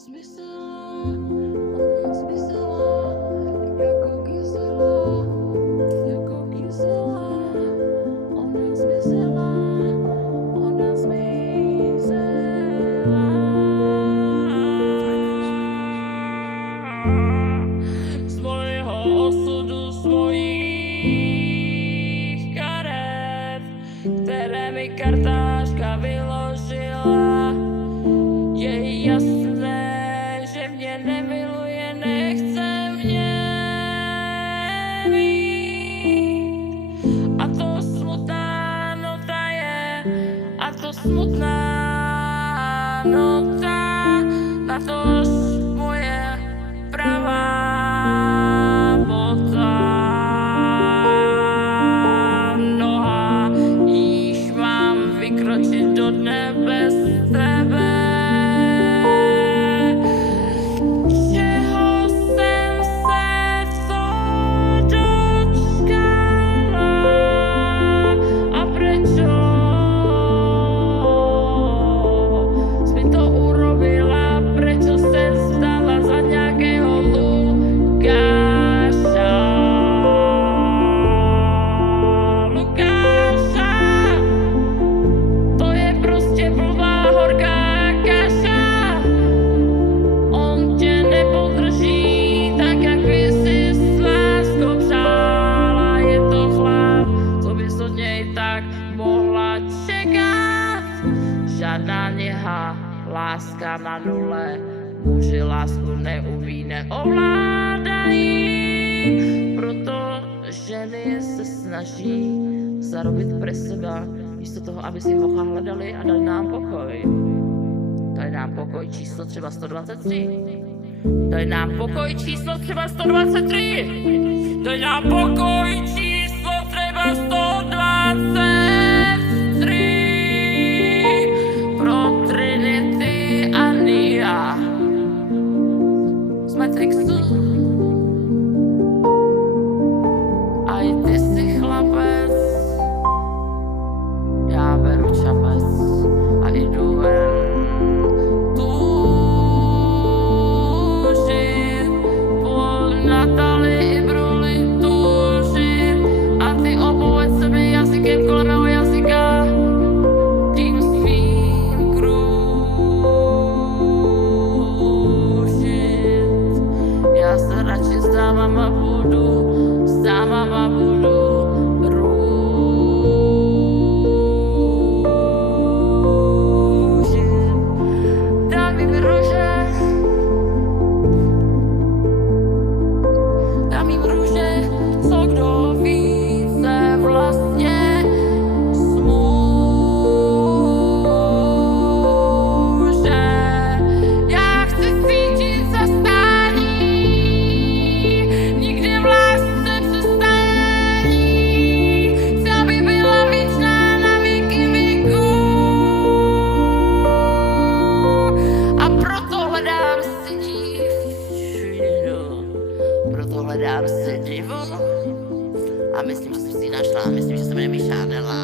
zmizela, ona zmizela, jako kysela, ona zmizela, ona zmizela. Z mojho osudu, z mojich karet, které mi kartářka vyložila, je jasné, že mě nemiluje, nechce mě mít. A to smutná nota je, a to smutná nota, na tož moje pravá bota. Noha, již mám vykročit do dne bez tebe. Žádná něha, láska na nule, muži lásku neumí, neovládají. Proto ženy se snaží zarobit pre seba, místo toho, aby si hocha hledali a dali nám pokoj. Dali nám pokoj číslo třeba 123. Dali nám pokoj číslo třeba 123. Dali nám pokoj číslo třeba 123. Z Matrixu. A i ty jsi chlapec, já beru čapec a jdu ven tužit, po Natali i Bruli tužit, a ty opoveď se mi jazykem kolem mého jazyka. Tím svým já se radši s dámama budu růžit. Dám jim růže, co kdo více vlastně smůže. Já chci cítit zastání, nikdy v lásce přestání, chci, aby byla věčná na věky věků. A proto hledám si dívčinu, proto hledám si divu. A myslím, že jsem si ji našla, myslím, že se jmenuje Míša Adela.